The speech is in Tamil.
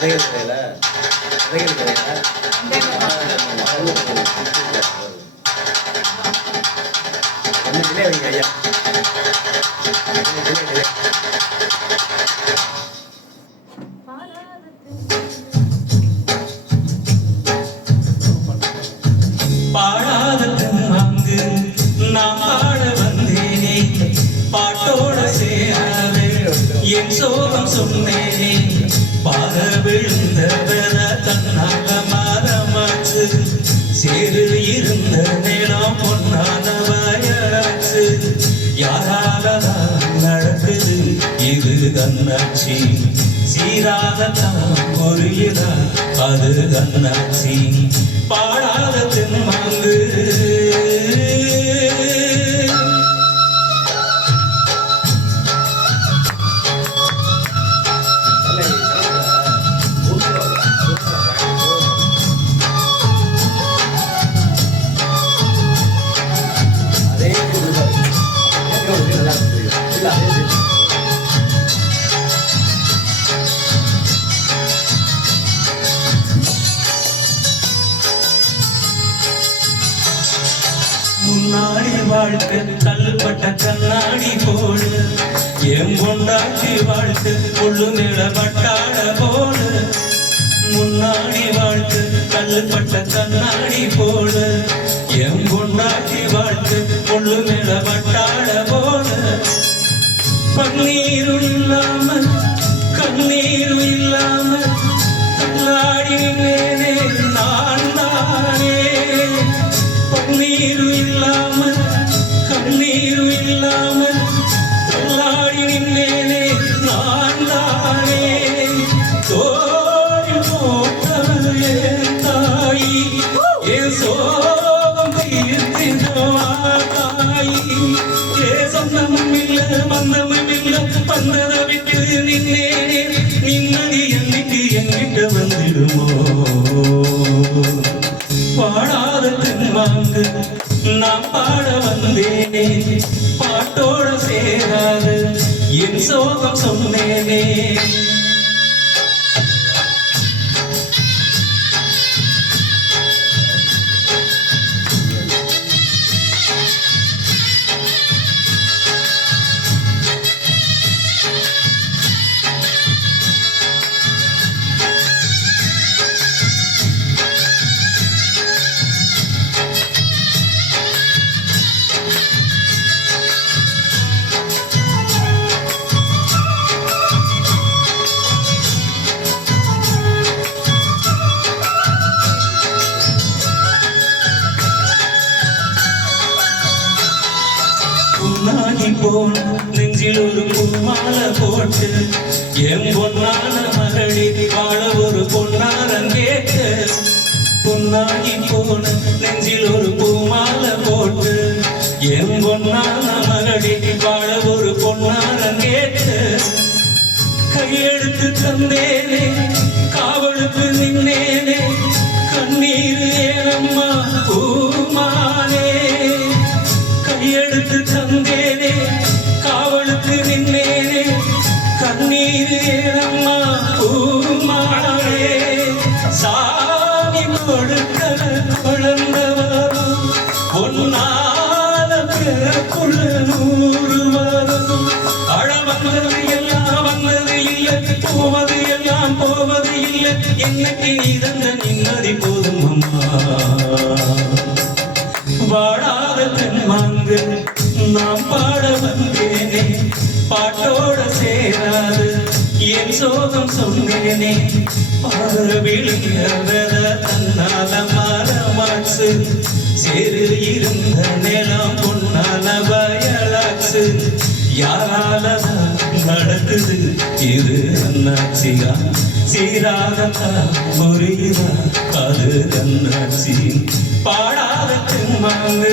ஐயா பாடாத தென்னாங்கு நான் பாட வந்தேனே, பாட்டோட சேராது என் சோகம் சொன்னேனே, பாத விழுந்தவர தன்னால மாறமாச்சு, சேரு இருந்த நேரம் பொன்னான வயாச்சு, யாராலதான் நடக்குது இது கண்ணாட்சி, சீராகத்தான் புரியுதா அது கண்ணாட்சி, பாடாத தென்மாங்கு முன்னாடி வாழ்க்கை கல்லுப்பட்ட கண்ணாடி போடு, என் பொண்டாட்டி வாழ்க்கை கொள்ளு மேல பட்டாட போடு, முன்னாடி வாழ்க்கை கல்லுப்பட்ட கண்ணாடி போடு, என் பொண்டாட்டி வாழ்க்கை கொள்ளு மேல பட்டாட போடு, பன்னீரும் இல்லாம கண்ணீரும் இல்லாம கண்ணாடி மேலே நான் தானே, பன்னீரும் இல்லாம கண்ணீரும் இல்லாம கண்ணாடி மேலே நான் தானே, தோழி போட்டவள் என் தாயி, என் சோகம் தீர்த்தினவாய், ஏ சொந்தமும் இல்ல மந்தமும் இல்ல பந்தத விட்டு நின்னேனே, நிம்மதி என்னைக்கு என்கிட்ட வந்துடுமோ, பாடாத தென்மாங்கு நான் பாட வந்தேனே, பாட்டோட சேராது என் சோகம் சொன்னேனே. பொன்னாகி போன நெஞ்சில் ஒரு பூமாலை போட்டு, என் பொன்னான மகளி வாழ ஒரு பொன்னாரம் கேட்டு, பொன்னாகி போன நெஞ்சில் ஒரு பூமாலை போட்டு, என் பொன்னான மகளி வாழ ஒரு பொன்னாரம் கேட்டு, கையெழுத்து தந்தேனே காவலுக்கு நின்னேனே, கண்ணீர் ஏனம்மா பூமானே, கையெழுத்து தந்தேனே காவலுக்கு நின்னேனே, கண்ணீர் ஏனம்மா பூமானே, சாமி கொடுக்கல குழந்தவரும் பொன்னால பிறப்புள்ள 100 வரும், அழ வந்தது எல்லாம் வந்தது இல்லை, போவது எல்லாம் போவது இல்லை, என்னைக்கு இதந்த நிம்மதி போதும் அம்மா, வாடாத தென்மாங்கு நான் பாட வந்தேனே, பாட்டோட சேராது என் சோகம் சொன்னேனே, பாத விழுந்தவர தன்னால மாறமாச்சு, சேரு இருந்த நிலம் பொன்னால வயலாச்சு, யாராலதான் நடக்குது இது அண்ணாச்சியா, சீராகத்தான் புரியுதா அது அண்ணாச்சி, பாடாத தென்மாங்கு